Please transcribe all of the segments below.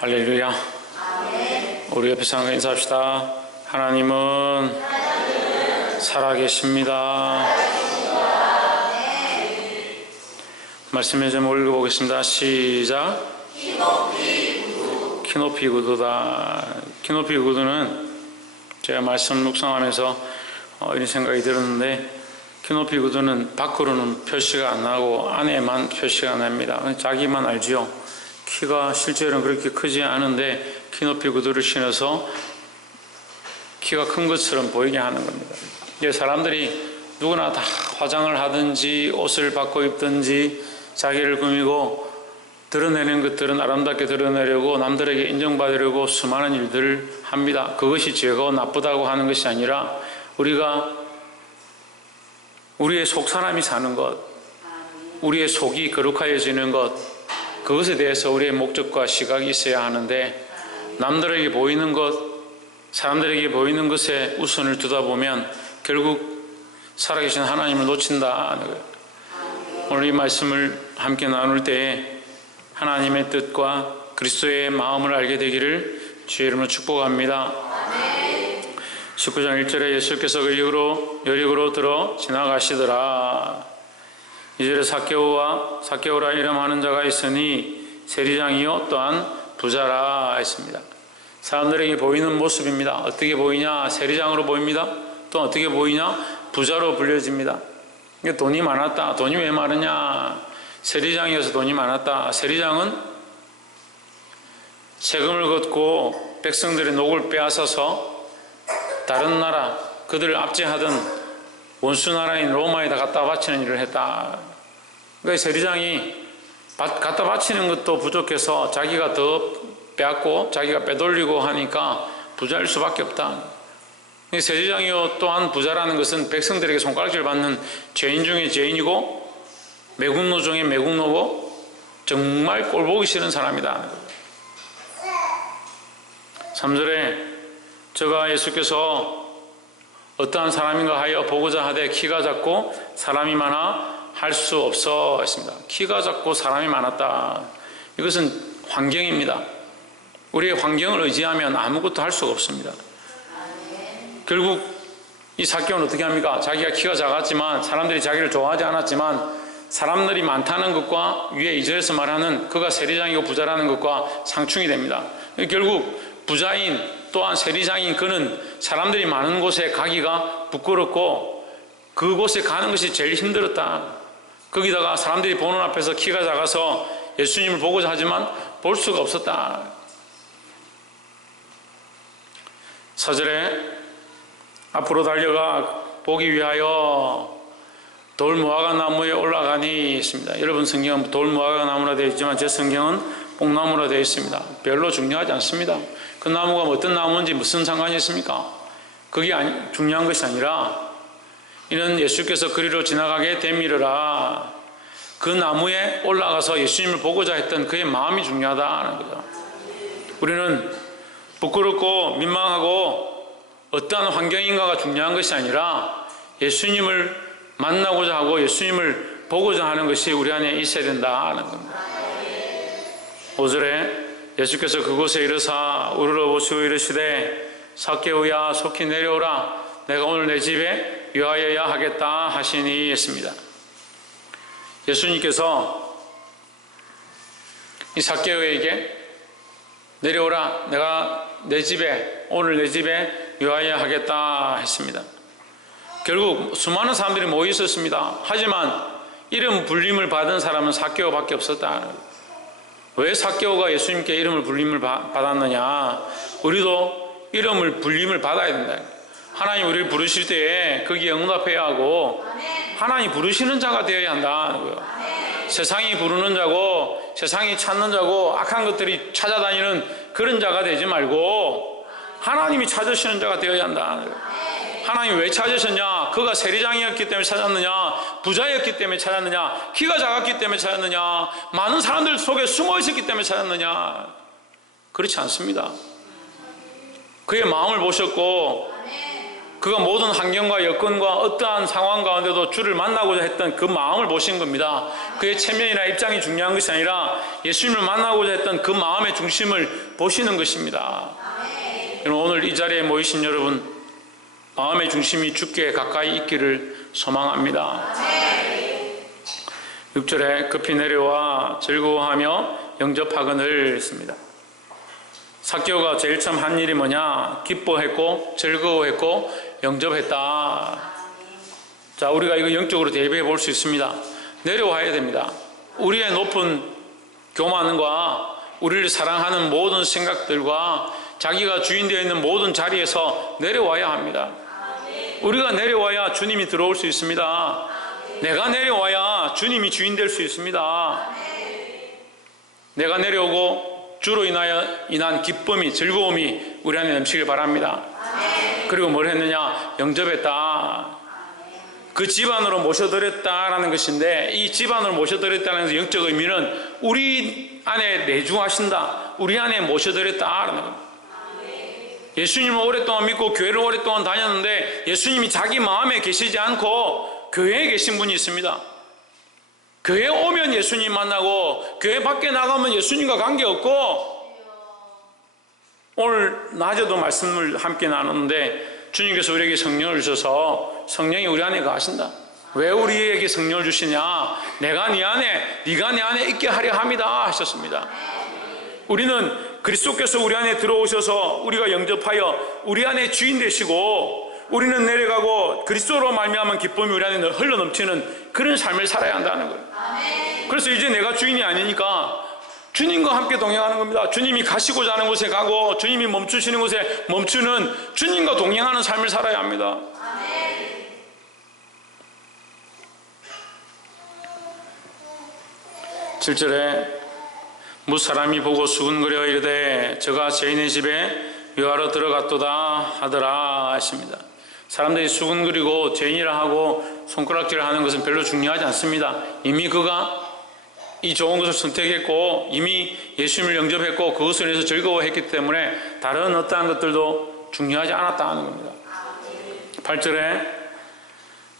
할렐루야. 우리 옆에 사람과 인사합시다. 하나님은 살아계십니다. 말씀을 좀 읽어보겠습니다. 시작. 키높이 구두다. 키높이 구두는 제가 말씀 묵상하면서 이런 생각이 들었는데, 키높이 구두는 밖으로는 표시가 안 나고 안에만 표시가 납니다. 자기만 알지요. 키가 실제로는 그렇게 크지 않은데 키높이 구두를 신어서 키가 큰 것처럼 보이게 하는 겁니다. 이제 사람들이 누구나 다 화장을 하든지 옷을 바꿔 입든지 자기를 꾸미고 드러내는 것들은 아름답게 드러내려고 남들에게 인정받으려고 수많은 일들을 합니다. 그것이 죄고 나쁘다고 하는 것이 아니라 우리가 우리의 속 사람이 사는 것, 우리의 속이 거룩해지는 것, 그것에 대해서 우리의 목적과 시각이 있어야 하는데, 남들에게 보이는 것, 사람들에게 보이는 것에 우선을 두다 보면 결국 살아계신 하나님을 놓친다. 오늘 이 말씀을 함께 나눌 때에 하나님의 뜻과 그리스도의 마음을 알게 되기를 주의 이름으로 축복합니다. 19장 1절에 예수께서 그 여리고로 들어 지나가시더라. 2절에 삭개오라 이름하는 자가 있으니 세리장이요 또한 부자라 했습니다. 사람들에게 보이는 모습입니다. 어떻게 보이냐? 세리장으로 보입니다. 또 어떻게 보이냐? 부자로 불려집니다. 돈이 많았다. 돈이 왜 많으냐? 세리장이어서 돈이 많았다. 세리장은 세금을 걷고 백성들의 녹을 빼앗아서 다른 나라, 그들을 압제하던 원수 나라인 로마에다 갖다 바치는 일을 했다. 그러니까 세리장이 갖다 바치는 것도 부족해서 자기가 더 빼앗고 자기가 빼돌리고 하니까 부자일 수밖에 없다. 세리장이요 또한 부자라는 것은 백성들에게 손가락질 받는 죄인 중에 죄인이고 매국노 중에 매국노고 정말 꼴보기 싫은 사람이다. 3절에 저가 예수께서 어떠한 사람인가 하여 보고자 하되 키가 작고 사람이 많아 할 수 없어 했습니다. 키가 작고 사람이 많았다. 이것은 환경입니다. 우리의 환경을 의지하면 아무것도 할 수가 없습니다. 결국 이 삭개오는 어떻게 합니까? 자기가 키가 작았지만 사람들이 자기를 좋아하지 않았지만 사람들이 많다는 것과 위에 2절에서 말하는 그가 세리장이고 부자라는 것과 상충이 됩니다. 결국 부자인 또한 세리장인 그는 사람들이 많은 곳에 가기가 부끄럽고 그곳에 가는 것이 제일 힘들었다. 거기다가 사람들이 보는 앞에서 키가 작아서 예수님을 보고자 하지만 볼 수가 없었다. 4절에 앞으로 달려가 보기 위하여 돌무화과 나무에 올라가니 있습니다. 여러분 성경은 돌무화과 나무라 되어 있지만 제 성경은 뽕나무라 되어 있습니다. 별로 중요하지 않습니다. 그 나무가 어떤 나무인지 무슨 상관이 있습니까? 그게 중요한 것이 아니라 이는 예수께서 그리로 지나가게 되밀으라. 그 나무에 올라가서 예수님을 보고자 했던 그의 마음이 중요하다는 거죠. 우리는 부끄럽고 민망하고 어떠한 환경인가가 중요한 것이 아니라 예수님을 만나고자 하고 예수님을 보고자 하는 것이 우리 안에 있어야 된다는 겁니다. 5절에 예수께서 그곳에 이르사 우르르 보시고 이르시되 삭개오야 속히 내려오라. 내가 오늘 내 집에 유하여야 하겠다 하시니 했습니다. 예수님께서 이 삭개오에게 내려오라. 내가 오늘 내 집에 유하여야 하겠다 했습니다. 결국 수많은 사람들이 모여 있었습니다. 하지만 이름 불림을 받은 사람은 삭개오밖에 없었다. 왜 삭개오가 예수님께 이름을 불림을 받았느냐? 우리도 이름을 불림을 받아야 된다. 하나님 우리를 부르실 때에 거기에 응답해야 하고 하나님 부르시는 자가 되어야 한다는 거예요. 세상이 부르는 자고 세상이 찾는 자고 악한 것들이 찾아다니는 그런 자가 되지 말고 하나님이 찾으시는 자가 되어야 한다는 거예요. 하나님 왜 찾으셨냐? 그가 세리장이었기 때문에 찾았느냐? 부자였기 때문에 찾았느냐? 키가 작았기 때문에 찾았느냐? 많은 사람들 속에 숨어 있었기 때문에 찾았느냐? 그렇지 않습니다. 그의 마음을 보셨고 그가 모든 환경과 여건과 어떠한 상황 가운데도 주를 만나고자 했던 그 마음을 보신 겁니다. 그의 체면이나 입장이 중요한 것이 아니라 예수님을 만나고자 했던 그 마음의 중심을 보시는 것입니다. 오늘 이 자리에 모이신 여러분, 마음의 중심이 주께 가까이 있기를 소망합니다. 6절에 급히 내려와 즐거워하며 영접하거늘 했습니다. 삭개오가 제일 처음 한 일이 뭐냐? 기뻐했고 즐거워했고 영접했다. 자, 우리가 이거 영적으로 대비해 볼 수 있습니다. 내려와야 됩니다. 우리의 높은 교만과 우리를 사랑하는 모든 생각들과 자기가 주인 되어 있는 모든 자리에서 내려와야 합니다. 우리가 내려와야 주님이 들어올 수 있습니다. 내가 내려와야 주님이 주인 될 수 있습니다. 내가 내려오고 주로 인한 기쁨이, 즐거움이 우리 안에 넘치길 바랍니다. 그리고 뭘 했느냐? 영접했다. 그 집안으로 모셔드렸다라는 것인데, 이 집안으로 모셔드렸다는 영적 의미는 우리 안에 내주하신다, 우리 안에 모셔드렸다라는 겁니다. 예수님을 오랫동안 믿고 교회를 오랫동안 다녔는데 예수님이 자기 마음에 계시지 않고 교회에 계신 분이 있습니다. 교회에 오면 예수님 만나고 교회 밖에 나가면 예수님과 관계없고, 오늘 낮에도 말씀을 함께 나누는데 주님께서 우리에게 성령을 주셔서 성령이 우리 안에 거하신다. 왜 우리에게 성령을 주시냐? 내가 네 안에, 네가 내 안에 있게 하려 합니다 하셨습니다. 우리는 그리스도께서 우리 안에 들어오셔서 우리가 영접하여 우리 안에 주인 되시고, 우리는 내려가고 그리스도로 말미암은 기쁨이 우리 안에 흘러넘치는 그런 삶을 살아야 한다는 거예요. 그래서 이제 내가 주인이 아니니까 주님과 함께 동행하는 겁니다. 주님이 가시고자 하는 곳에 가고 주님이 멈추시는 곳에 멈추는, 주님과 동행하는 삶을 살아야 합니다. 7절에 무사람이 보고 수군거려 이르되 저가 죄인의 집에 유하러 들어갔도다 하더라 하십니다. 사람들이 수군거리고 죄인이라 하고 손가락질을 하는 것은 별로 중요하지 않습니다. 이미 그가 이 좋은 것을 선택했고 이미 예수님을 영접했고 그것을 위해서 즐거워했기 때문에 다른 어떠한 것들도 중요하지 않았다는 겁니다. 8절에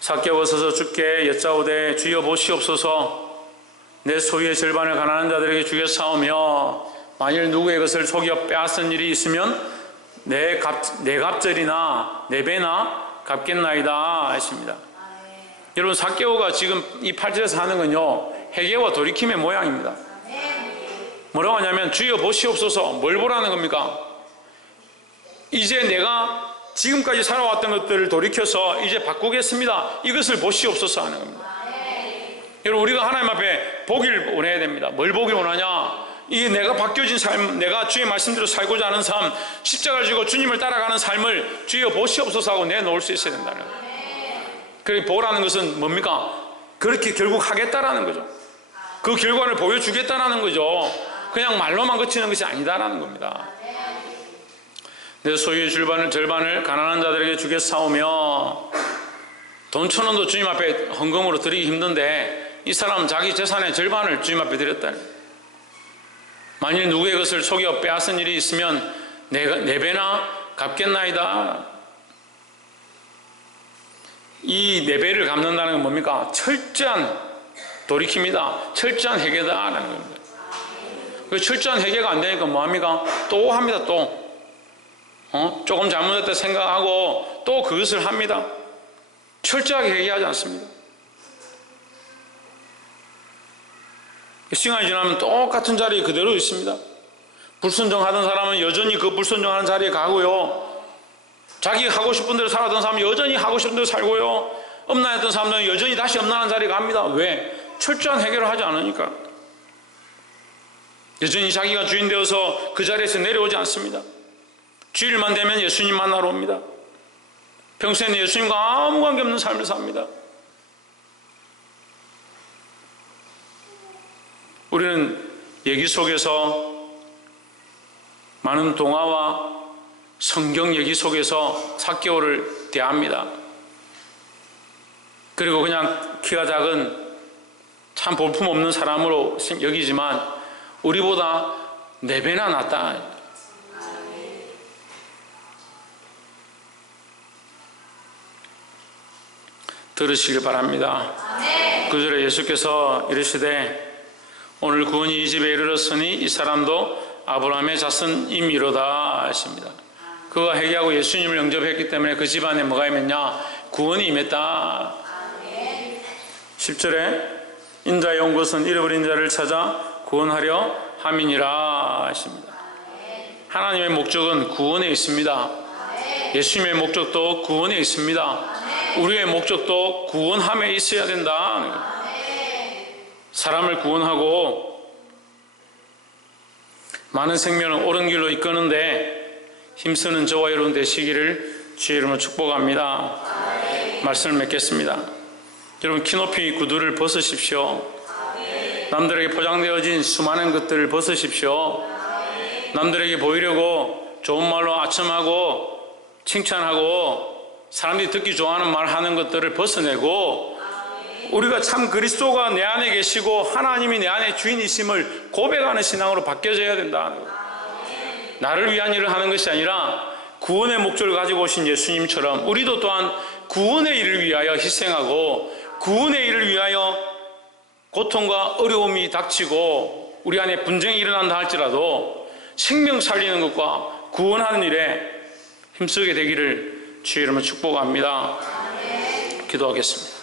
삭개오가 서서 주께 여짜오되 주여 보시옵소서, 내 소유의 절반을 가난한 자들에게 주겠사오며 만일 누구의 것을 속여 빼앗은 일이 있으면 내 갑절이나 내 배나 갚겠나이다 했습니다. 여러분, 삭개오가 지금 이 8절에서 하는 건요, 회개와 돌이킴의 모양입니다. 뭐라고 하냐면 주여 보시옵소서. 뭘 보라는 겁니까? 이제 내가 지금까지 살아왔던 것들을 돌이켜서 이제 바꾸겠습니다. 이것을 보시옵소서 하는 겁니다. 여러분, 우리가 하나님 앞에 보기를 원해야 됩니다. 뭘 보기를 원하냐? 이 내가 바뀌어진 삶, 내가 주의 말씀대로 살고자 하는 삶, 십자가를 지고 주님을 따라가는 삶을 주여 보시옵소서 하고 내놓을 수 있어야 된다는 거예요. 그렇게 보라는 것은 뭡니까? 그렇게 결국 하겠다라는 거죠. 그 결과를 보여주겠다라는 거죠. 그냥 말로만 그치는 것이 아니다라는 겁니다. 내 소유의 절반을 가난한 자들에게 주겠사오며, 돈 1,000원도 주님 앞에 헌금으로 드리기 힘든데 이 사람은 자기 재산의 절반을 주님 앞에 드렸다. 만일 누구의 것을 속여 빼앗은 일이 있으면 내 배나 갚겠나이다. 이 내 배를 갚는다는 건 뭡니까? 철저한 돌이킵니다. 철저한 회개다라는 겁니다. 그 철저한 회개가 안 되니까 뭐합니까? 또 합니다. 또 조금 잘못했다 생각하고 또 그것을 합니다. 철저하게 회개하지 않습니다. 시간이 지나면 똑같은 자리에 그대로 있습니다. 불순종하던 사람은 여전히 그 불순종하는 자리에 가고요, 자기가 하고 싶은 대로 살았던 사람은 여전히 하고 싶은 대로 살고요, 음란했던 사람들은 여전히 다시 음란한 자리에 갑니다. 왜? 철저한 해결을 하지 않으니까. 여전히 자기가 주인 되어서 그 자리에서 내려오지 않습니다. 주일만 되면 예수님 만나러 옵니다. 평소에는 예수님과 아무 관계없는 삶을 삽니다. 우리는 얘기 속에서, 많은 동화와 성경 얘기 속에서 삭개오를 대합니다. 그리고 그냥 키가 작은 참 볼품없는 사람으로 여기지만 우리보다 4배나 낫다. 들으시길 바랍니다. 9절에 예수께서 이르시되 오늘 구원이 이 집에 이르렀으니 이 사람도 아브라함의 자손임이로다 하십니다. 그가 회개하고 예수님을 영접했기 때문에 그 집안에 뭐가 임했냐? 구원이 임했다. 10절에 인자의 온 것은 잃어버린 자를 찾아 구원하려 함이니라 하십니다. 하나님의 목적은 구원에 있습니다. 예수님의 목적도 구원에 있습니다. 우리의 목적도 구원함에 있어야 된다. 사람을 구원하고 많은 생명을 옳은 길로 이끄는데 힘쓰는 저와 여러분 되시기를 주의 이름으로 축복합니다. 말씀을 맺겠습니다. 여러분 키높이 구두를 벗으십시오. 남들에게 포장되어진 수많은 것들을 벗으십시오. 남들에게 보이려고 좋은 말로 아첨하고 칭찬하고 사람들이 듣기 좋아하는 말 하는 것들을 벗어내고 우리가 참 그리스도가 내 안에 계시고 하나님이 내 안에 주인이심을 고백하는 신앙으로 바뀌어져야 된다. 나를 위한 일을 하는 것이 아니라 구원의 목적을 가지고 오신 예수님처럼 우리도 또한 구원의 일을 위하여 희생하고 구원의 일을 위하여 고통과 어려움이 닥치고 우리 안에 분쟁이 일어난다 할지라도 생명 살리는 것과 구원하는 일에 힘쓰게 되기를 주의 이름으로 축복합니다. 기도하겠습니다.